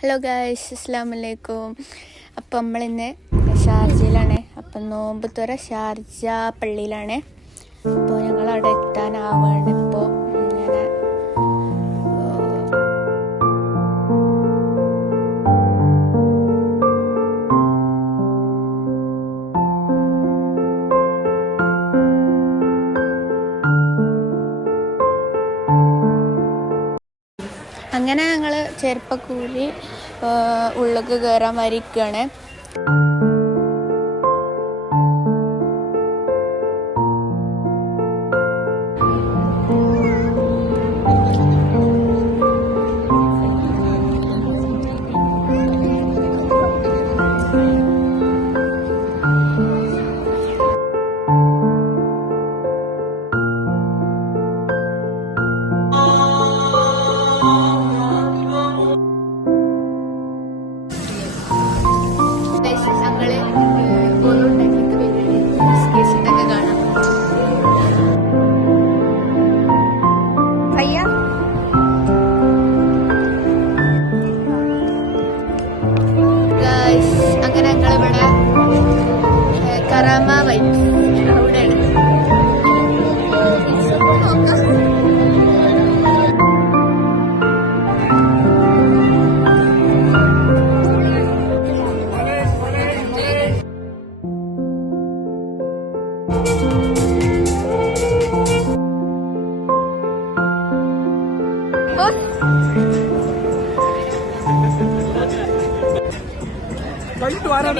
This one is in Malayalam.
ഹലോ ഗൈസ്, അസ്സലാമു അലൈക്കും. അപ്പം നമ്മളിന്ന് ഷാർജയിലാണ്. അപ്പം നോമ്പുതുറ ഷാർജ പള്ളിയിലാണ്. അപ്പോൾ ഞങ്ങളവിടെ എത്താനാവാണ്. ഇപ്പോൾ ഇങ്ങനെ അങ്ങനെ ഞങ്ങൾ ചെരുപ്പക്കൂലി ഉള്ളിലേക്ക് കയറാൻ വരിക്കുകയാണ്. അങ്ങനെ ഞങ്ങളിവിടെ കറാമ വൈബ്സ് അവിടെയാണ്. Kali tu arah